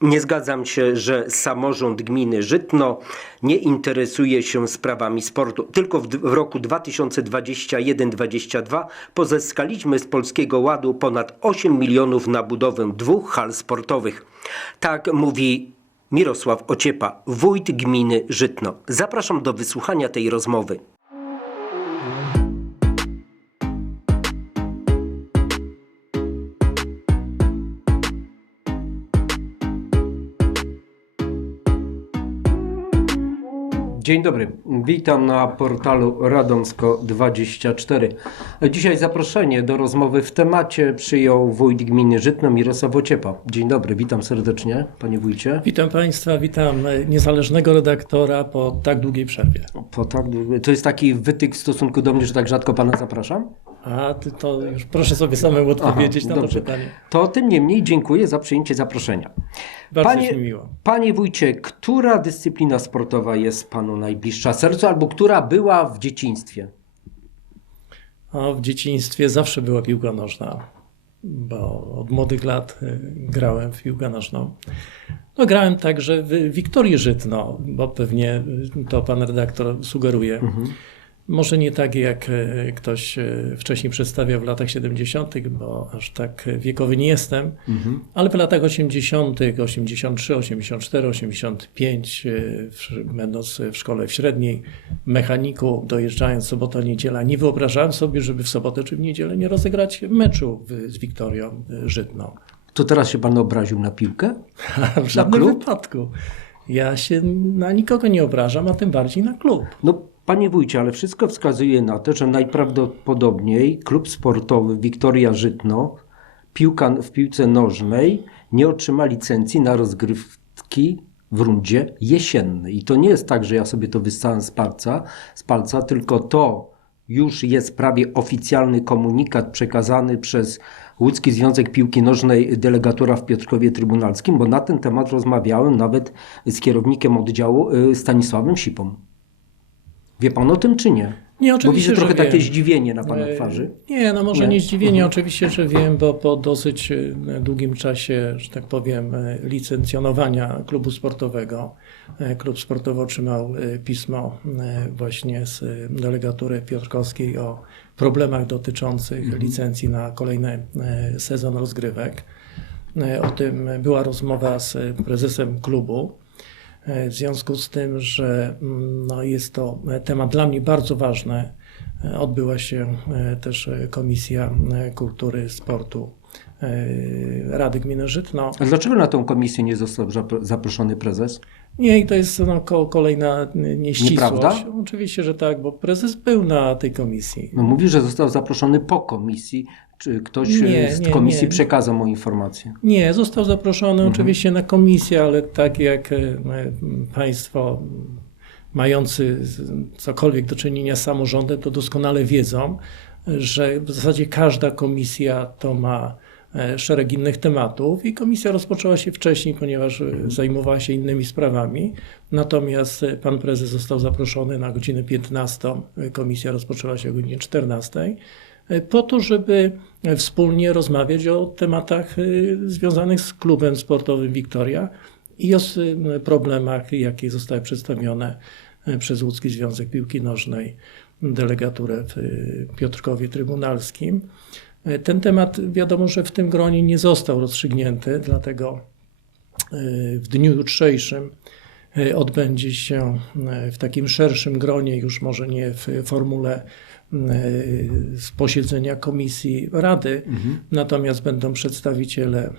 Nie zgadzam się, że samorząd gminy Żytno nie interesuje się sprawami sportu. Tylko w, w roku 2021-2022 pozyskaliśmy z Polskiego Ładu ponad 8 milionów na budowę dwóch hal sportowych. Tak mówi Mirosław Ociepa, wójt gminy Żytno. Zapraszam do wysłuchania tej rozmowy. Dzień dobry, witam na portalu Radomsko24. Dzisiaj zaproszenie do rozmowy w temacie przyjął wójt gminy Żytno Mirosław Ociepa. Dzień dobry, witam serdecznie, panie wójcie. Witam Państwa, witam niezależnego redaktora po tak długiej przerwie. Po tak, to jest taki wytyk w stosunku do mnie, że tak rzadko pana zapraszam? A ty to już proszę sobie samemu odpowiedzieć na to dobrze. pytanie. To tym niemniej dziękuję za przyjęcie zaproszenia. Bardzo Panie- mi miło. Panie wójcie, która dyscyplina sportowa jest panu najbliższa sercu albo która była w dzieciństwie? O, w dzieciństwie zawsze była piłka nożna, bo od młodych lat e, grałem w piłkę nożną. No, grałem także w Wiktorii Żytno, bo pewnie e, to pan redaktor sugeruje. Może nie tak jak e, ktoś e, wcześniej przedstawia w latach 70., bo aż tak wiekowy nie jestem, ale w latach 80., 83, 84, 85, e, w- będąc w szkole w średniej, mechaniku, dojeżdżając sobota, niedziela, nie wyobrażałem sobie, żeby w sobotę czy w niedzielę nie rozegrać meczu z Wiktorią e, Żytną. To teraz się pan obraził na piłkę? w żadnym klub? wypadku. Ja się na nikogo nie obrażam, a tym bardziej na klub. No, panie wójcie, ale wszystko wskazuje na to, że najprawdopodobniej klub sportowy Wiktoria Żytno piłka, w piłce nożnej nie otrzyma licencji na rozgrywki w rundzie jesiennej. I to nie jest tak, że ja sobie to wyssałem z palca, z palca tylko to już jest prawie oficjalny komunikat przekazany przez Łódzki Związek Piłki Nożnej delegatura w Piotrkowie Trybunalskim, bo na ten temat rozmawiałem nawet z kierownikiem oddziału y, Stanisławem Sipą. Wie pan o tym czy nie? Nie, Bo oczywiście, widzę trochę takie wiem. zdziwienie na pana E, twarzy. Nie, no może Nie? nie, zdziwienie, Mhm. oczywiście, że wiem, bo po dosyć e, długim czasie, że tak powiem, e, licencjonowania klubu sportowego, klub sportowy otrzymał pismo właśnie z delegatury piotrkowskiej o problemach dotyczących Mhm. licencji na kolejny sezon rozgrywek. O tym była rozmowa z prezesem klubu. E, W związku z tym, że mm, no, jest to temat dla mnie bardzo ważny, e, odbyła się e, też Komisja Kultury Sportu Rady Gminy Żytno. A dlaczego na tą komisję nie został zapro- zaproszony prezes? Nie, i to jest no, ko- kolejna e, nieścisłość. Nieprawda? Oczywiście, że tak, bo prezes był na tej komisji. No mówi, że został zaproszony po komisji. Czy ktoś Nie, e, z nie, komisji nie. przekazał mu informację? Nie, został zaproszony Mhm. oczywiście na komisję, ale tak jak e, Państwo mający cokolwiek do czynienia z samorządem, to doskonale wiedzą, że w zasadzie każda komisja to ma szereg innych tematów i komisja rozpoczęła się wcześniej, ponieważ e, zajmowała się innymi sprawami. Natomiast e, pan prezes został zaproszony na godzinę 15, e, komisja rozpoczęła się o godzinie 14 e, po to, żeby e, wspólnie rozmawiać o tematach e, związanych z klubem sportowym Wiktoria i o problemach, jakie zostały przedstawione e, przez Łódzki Związek Piłki Nożnej, delegaturę w e, Piotrkowie Trybunalskim. E, Ten temat wiadomo, że w tym gronie nie został rozstrzygnięty, dlatego e, w dniu jutrzejszym e, odbędzie się w takim szerszym gronie, już może nie w formule z posiedzenia komisji Rady, natomiast będą przedstawiciele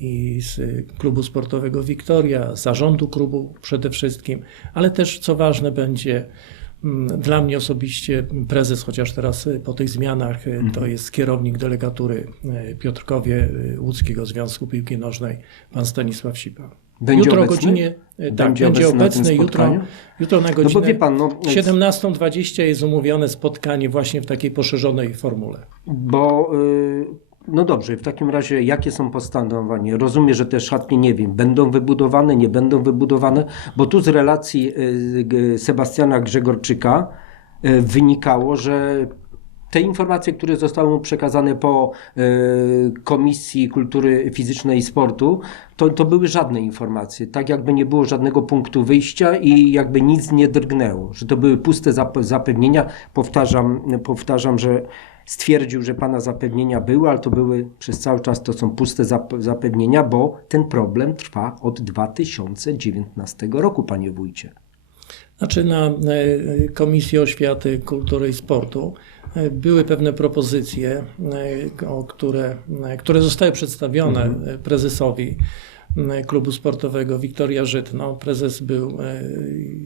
i z klubu sportowego Wiktoria, zarządu klubu przede wszystkim, ale też co ważne będzie dla mnie osobiście prezes, chociaż teraz e, po tych zmianach e, to jest kierownik delegatury e, Piotrkowie Łódzkiego Związku Piłki Nożnej, pan Stanisław Sipa. Będzie jutro obecny? godzinie e, tak, Będzie będzie obecny jutro, jutro na No bo godzinę pan, no, 17.20 jest umówione spotkanie właśnie w takiej poszerzonej formule. bo y, no dobrze, w takim razie jakie są postanowienia? Rozumiem, że te szatnie, nie wiem, będą wybudowane, nie będą wybudowane, bo tu z relacji y, Sebastiana Grzegorczyka y, wynikało, że te informacje, które zostały mu przekazane po e, Komisji Kultury Fizycznej i Sportu, to, to były żadne informacje. Tak jakby nie było żadnego punktu wyjścia i jakby nic nie drgnęło. Że to były puste zap- zapewnienia. Powtarzam, powtarzam, że stwierdził, że pana zapewnienia były, ale to były przez cały czas to są puste zap- zapewnienia, bo ten problem trwa od 2019 roku, panie wójcie. Znaczy na e, Komisji Oświaty, Kultury i Sportu e, były pewne propozycje, e, o które, które zostały przedstawione e, prezesowi klubu sportowego Wiktoria Żytno. Prezes był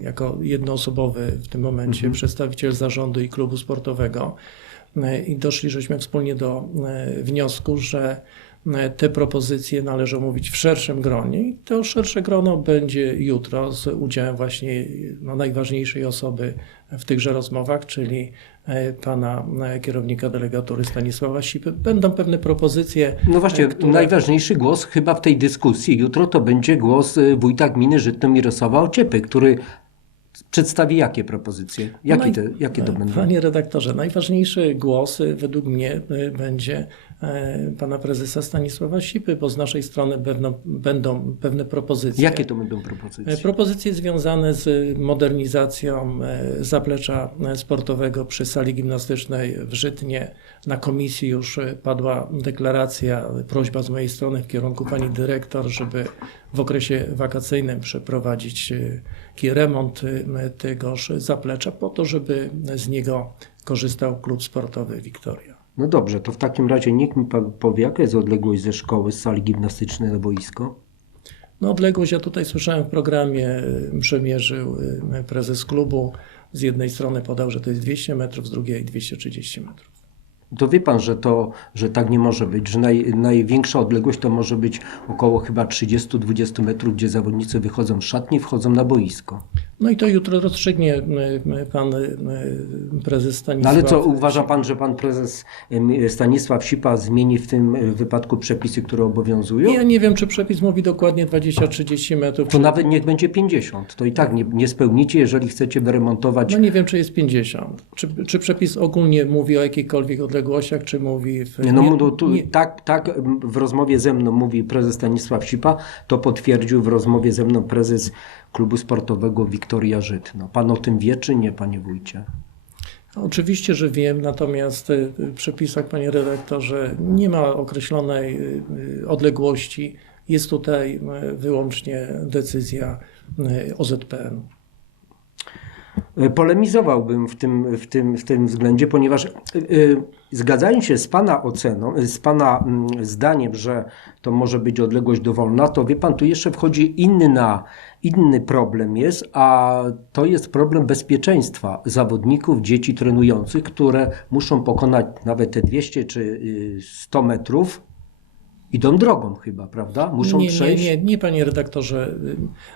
jako jednoosobowy w tym momencie przedstawiciel zarządu i klubu sportowego i doszli żeśmy wspólnie do e, wniosku, że e, te propozycje należy omówić w szerszym gronie i to szersze grono będzie jutro z udziałem właśnie no, najważniejszej osoby w tychże rozmowach, czyli e, pana e, kierownika delegatury Stanisława Sipy. Będą pewne propozycje. No właśnie, e, które- najważniejszy głos chyba w tej dyskusji jutro to będzie głos wójta gminy Żytno Mirosława Ociepy, który przedstawi jakie propozycje? Jakie, No te, jakie to będą? Panie redaktorze, najważniejszy głos według mnie y, będzie e, pana prezesa Stanisława Sipy, bo z naszej strony będą, będą pewne propozycje. Jakie to będą E, propozycje? Propozycje związane z modernizacją e, zaplecza sportowego przy sali gimnastycznej w Żytnie. Na komisji już padła deklaracja, prośba z mojej strony w kierunku pani dyrektor, żeby w okresie wakacyjnym przeprowadzić taki remont e, tegoż zaplecza po to, żeby z niego korzystał klub sportowy Wiktoria. No dobrze, to w takim razie nikt mi pa- powie, jaka jest odległość ze szkoły, z sali gimnastycznej na boisko? No odległość, ja tutaj słyszałem w programie, y, przemierzył y, prezes klubu. Z jednej strony podał, że to jest 200 metrów, z drugiej 230 metrów. To wie pan, że to, że tak nie może być, że naj, największa odległość to może być około chyba 30-20 metrów, gdzie zawodnicy wychodzą z szatni, wchodzą na boisko. No i to jutro rozstrzygnie y, y, pan y, prezes No Stanisław. ale co, uważa pan, że pan prezes Stanisław Sipa zmieni w tym e, wypadku przepisy, które obowiązują? Ja nie wiem, czy przepis mówi dokładnie 20-30 metrów. To Czy... nawet niech będzie 50. To i tak nie, nie spełnicie, jeżeli chcecie wyremontować. No nie wiem, czy jest 50. Czy, czy przepis ogólnie mówi o jakichkolwiek odległościach, czy mówi w... Nie, no, no tu, nie- tak, tak w rozmowie ze mną mówi prezes Stanisław Sipa, to potwierdził w rozmowie ze mną prezes klubu sportowego Wiktoria Żytno. Pan o tym wie, czy nie, panie wójcie? Oczywiście, że wiem, natomiast y, w przepisach, panie redaktorze, nie ma określonej y, y, odległości. Jest tutaj y, wyłącznie decyzja y, OZPN. E, Polemizowałbym w tym, w tym, w tym względzie, ponieważ y, y, zgadzając się z Pana oceną, y, z Pana mm, zdaniem, że to może być odległość dowolna, to wie Pan, tu jeszcze wchodzi inny, na, inny problem jest, a to jest problem bezpieczeństwa zawodników, dzieci trenujących, które muszą pokonać nawet te 200 czy y, 100 metrów. Idą drogą chyba, prawda? Muszą nie, nie, przejść. nie, nie, panie redaktorze.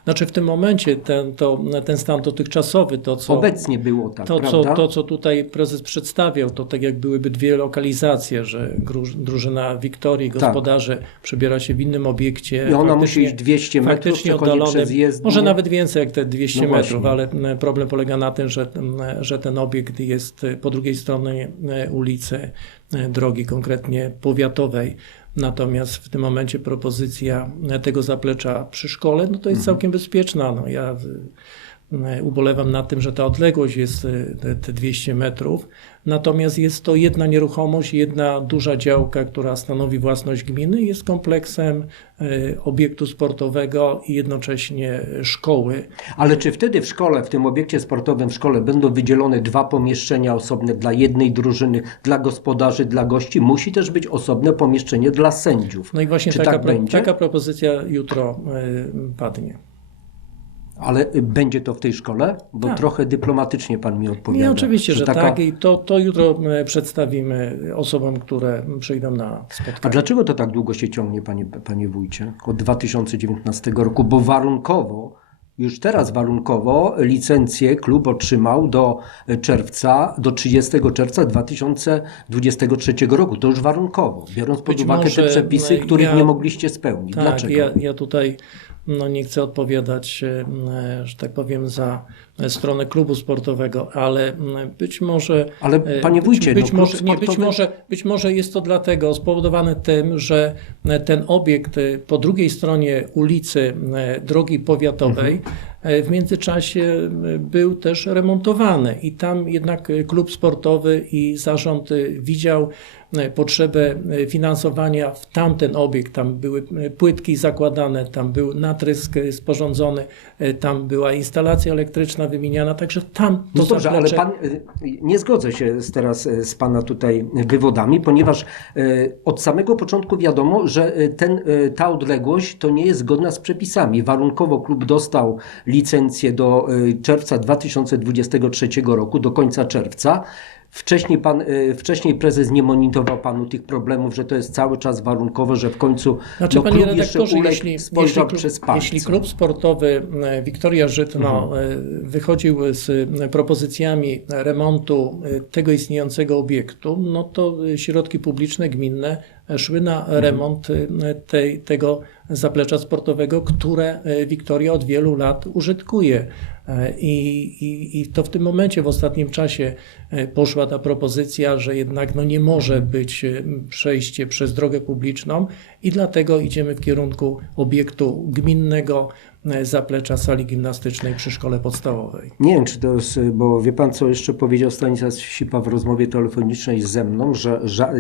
Znaczy w tym momencie ten, to, ten stan dotychczasowy, to co... Obecnie było tak, To co, prawda? to, co tutaj prezes przedstawiał, to tak jak byłyby dwie lokalizacje, że drużyna Wiktorii, gospodarze przebiera się w innym obiekcie. Tak. I ona musi iść 200 metrów, faktycznie jezdnię. Może nawet więcej jak te 200 No metrów, ale problem polega na tym, że, że ten obiekt jest e, po drugiej stronie e, ulicy, e, drogi konkretnie powiatowej. Natomiast w tym momencie propozycja tego zaplecza przy szkole, no Mhm. to jest całkiem bezpieczna. No ja ubolewam nad tym, że ta odległość jest e, te, te 200 metrów. Natomiast jest to jedna nieruchomość, jedna duża działka, która stanowi własność gminy, jest kompleksem e, obiektu sportowego i jednocześnie szkoły. Ale czy wtedy w szkole, w tym obiekcie sportowym w szkole będą wydzielone dwa pomieszczenia osobne dla jednej drużyny, dla gospodarzy, dla gości? Musi też być osobne pomieszczenie dla sędziów. No i właśnie Czy taka, tak pro, będzie? taka propozycja jutro e, padnie. Ale będzie to w tej szkole? Bo Tak. trochę dyplomatycznie pan mi odpowiada. Nie, oczywiście, że, taka- tak i to, to jutro e, przedstawimy osobom, które przyjdą na A spotkanie. dlaczego to tak długo się ciągnie, panie, panie wójcie? Od 2019 roku, bo warunkowo, już teraz warunkowo licencję klub otrzymał do czerwca, do 30 czerwca 2023 roku. To już warunkowo, biorąc pod Być uwagę te przepisy, no, których ja- nie mogliście spełnić. Tak, Dlaczego? ja, ja tutaj no nie chcę odpowiadać, e, że tak powiem, za stronę klubu sportowego, ale mm, być może. Ale e, panie być- wójcie, być, no, klub może, nie, być, sportowy- może, być może jest to dlatego spowodowane tym, że e, ten obiekt e, po drugiej stronie ulicy e, drogi powiatowej Mhm. e, w międzyczasie e, był też remontowany i tam jednak e, klub sportowy i zarząd e, widział e, potrzebę e, finansowania w tamten obiekt. Tam były e, płytki zakładane, tam był natrysk e, sporządzony, e, tam była instalacja elektryczna wymieniana, także tam to No dobrze, ale zaplecze- pan, nie zgodzę się teraz z pana tutaj wywodami, ponieważ od samego początku wiadomo, że ten, ta odległość to nie jest zgodna z przepisami. Warunkowo klub dostał licencję do czerwca 2023 roku, do końca czerwca. Wcześniej, pan, y, wcześniej prezes nie monitorował panu tych problemów, że to jest cały czas warunkowo, że w końcu Znaczy, no, panie klub jeszcze redaktorze, uległ, jeśli, spojrzał jeśli, klub, przez palce. jeśli klub sportowy e, Wiktoria Żytno Mhm. e, wychodził z propozycjami remontu tego istniejącego obiektu, no to środki publiczne, gminne szły na Mhm. remont tej, tego zaplecza sportowego, które Wiktoria od wielu lat użytkuje. E, I, i, I to w tym momencie, w ostatnim czasie e, poszła ta propozycja, że jednak no nie może być e, przejście przez drogę publiczną i dlatego idziemy w kierunku obiektu gminnego zaplecza sali gimnastycznej przy szkole podstawowej. Nie wiem, czy to jest, bo wie pan, co jeszcze powiedział Stanisław Sipa w rozmowie telefonicznej ze mną, że ża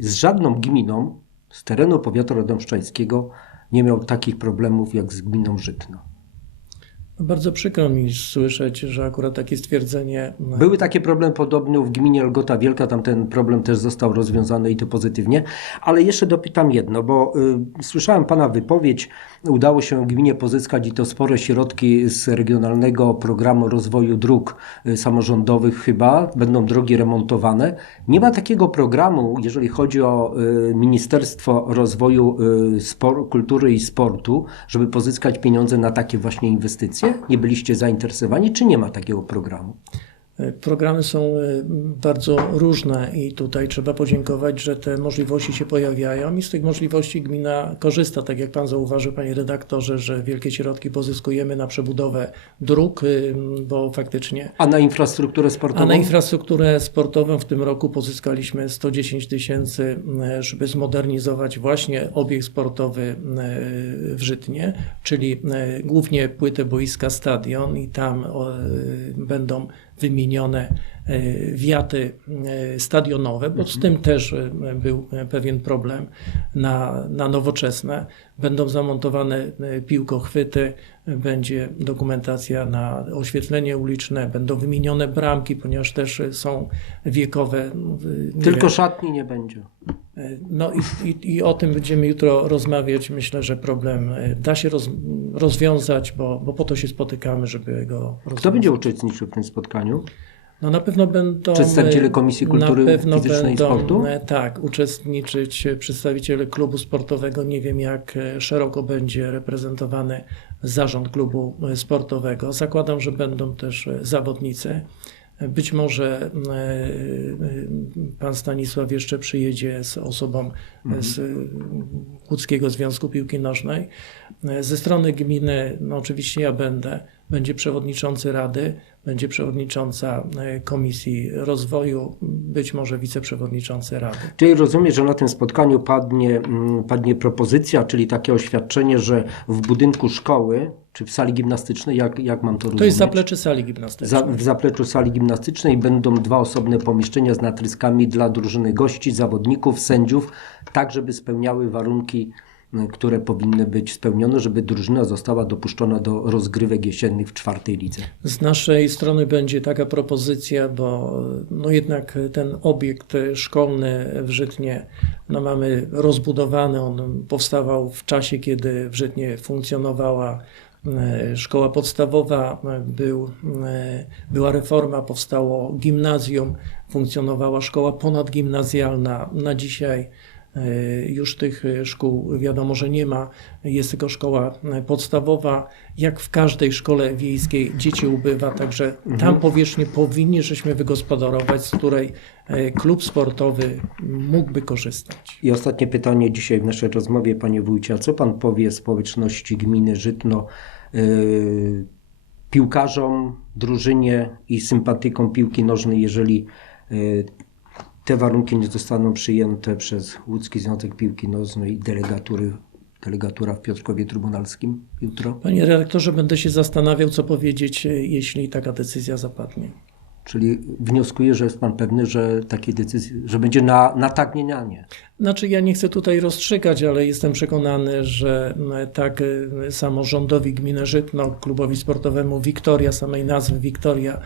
z żadną gminą z terenu powiatu radomszczańskiego nie miał takich problemów jak z gminą Żytno. Bardzo przykro mi słyszeć, że akurat takie stwierdzenie. e, Były takie problemy podobne w gminie Elgota Wielka, tam ten problem też został rozwiązany i to pozytywnie. Ale jeszcze dopytam jedno, bo y, słyszałem pana wypowiedź, udało się gminie pozyskać i to spore środki z regionalnego programu rozwoju dróg y, samorządowych chyba, będą drogi remontowane. Nie ma takiego programu, jeżeli chodzi o y, Ministerstwo Rozwoju y, Spor- Kultury i Sportu, żeby pozyskać pieniądze na takie właśnie inwestycje? Nie byliście zainteresowani, czy nie ma takiego programu? E, Programy są e, bardzo różne i tutaj trzeba podziękować, że te możliwości się pojawiają i z tych możliwości gmina korzysta. Tak jak Pan zauważył, Panie redaktorze, że wielkie środki pozyskujemy na przebudowę dróg, y, bo faktycznie. A na infrastrukturę sportową? A na infrastrukturę sportową w tym roku pozyskaliśmy 110 tysięcy, e, żeby zmodernizować właśnie obiekt sportowy e, w Żytnie, czyli e, głównie płytę boiska stadion i tam e, będą wymienione e, wiaty e, stadionowe, bo z tym też e, był pewien problem na, na nowoczesne. Będą zamontowane piłkochwyty, będzie dokumentacja na oświetlenie uliczne, będą wymienione bramki, ponieważ też e, są wiekowe. e, nie Tylko wiem, szatni nie będzie. e, No i, i, i o tym będziemy jutro rozmawiać. Myślę, że problem e, da się roz, rozwiązać, bo, bo po to się spotykamy, żeby go rozwiązać. Kto będzie uczestniczył w tym spotkaniu? No na pewno będą Przedstawiciele Komisji Kultury na pewno Fizycznej i będą, Sportu? e, Tak, uczestniczyć przedstawiciele klubu sportowego. Nie wiem, jak e, szeroko będzie reprezentowany zarząd klubu e, sportowego. Zakładam, że będą też e, zawodnicy. Być może e, pan Stanisław jeszcze przyjedzie z osobą e, z Łódzkiego Związku Piłki Nożnej. Ze strony gminy, no oczywiście ja będę, będzie przewodniczący rady, będzie przewodnicząca e, Komisji Rozwoju, być może wiceprzewodniczący rady. Czyli rozumiem, że na tym spotkaniu padnie, mm, padnie propozycja, czyli takie oświadczenie, że w budynku szkoły, czy w sali gimnastycznej, jak, jak mam to rozumieć? To jest zaplecze sali gimnastycznej. Za, w zapleczu sali gimnastycznej będą dwa osobne pomieszczenia z natryskami dla drużyny gości, zawodników, sędziów, tak żeby spełniały warunki, które powinny być spełnione, żeby drużyna została dopuszczona do rozgrywek jesiennych w czwartej lidze. Z naszej strony będzie taka propozycja, bo no jednak ten obiekt szkolny w Żytnie no mamy rozbudowany. On powstawał w czasie, kiedy w Żytnie funkcjonowała szkoła podstawowa, był, była reforma, powstało gimnazjum, funkcjonowała szkoła ponadgimnazjalna. Na dzisiaj już tych e, szkół wiadomo, że nie ma. Jest tylko szkoła e, podstawowa. Jak w każdej szkole wiejskiej dzieci ubywa, także tam powierzchnię powinni żeśmy wygospodarować, z której e, klub sportowy mógłby korzystać. I ostatnie pytanie dzisiaj w naszej rozmowie, panie wójcie, a co pan powie społeczności gminy Żytno, yy, piłkarzom, drużynie i sympatykom piłki nożnej, jeżeli te warunki nie zostaną przyjęte przez Łódzki Związek Piłki Nożnej i delegatury, delegatura w Piotrkowie Trybunalskim jutro? Panie redaktorze, będę się zastanawiał, co powiedzieć, jeśli taka decyzja zapadnie. Czyli wnioskuję, że jest pan pewny, że takiej decyzji, że będzie na, na tak, nie na nie. Znaczy, ja nie chcę tutaj rozstrzygać, ale jestem przekonany, że m, tak e, samorządowi gminy Żytno, klubowi sportowemu Wiktoria, samej nazwy Wiktoria,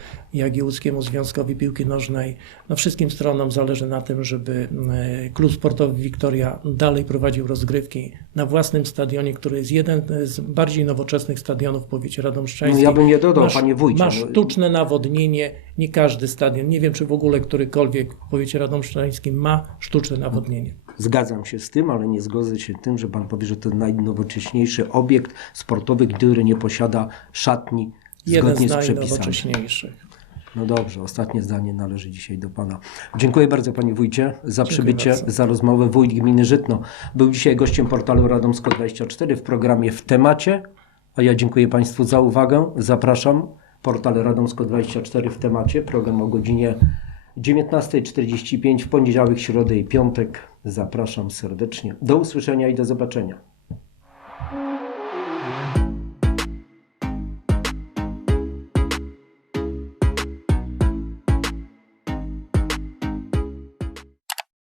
Łódzkiemu Związkowi Piłki Nożnej, no wszystkim stronom zależy na tym, żeby m, klub sportowy Wiktoria dalej prowadził rozgrywki na własnym stadionie, który jest jeden z bardziej nowoczesnych stadionów w powiecie No radomszczańskim. ja bym nie dodał, Ma- panie wójcie. Ma no, sztuczne nawodnienie, nie każdy stadion, nie wiem czy w ogóle którykolwiek w powiecie radomszczańskim ma sztuczne nawodnienie. Zgadzam się z tym, ale nie zgodzę się tym, że pan powie, że to najnowocześniejszy obiekt sportowy, który nie posiada szatni Jeden zgodnie z z przepisami. No dobrze, ostatnie zdanie należy dzisiaj do pana. Dziękuję bardzo panie wójcie za przybycie, bardzo. za rozmowę. Wójt gminy Żytno był dzisiaj gościem portalu Radomsko24 w programie W temacie, a ja dziękuję państwu za uwagę. Zapraszam. Portal Radomsko24 w temacie, program o godzinie 19.45 w poniedziałek, środę i piątek. Zapraszam serdecznie. Do usłyszenia i do zobaczenia.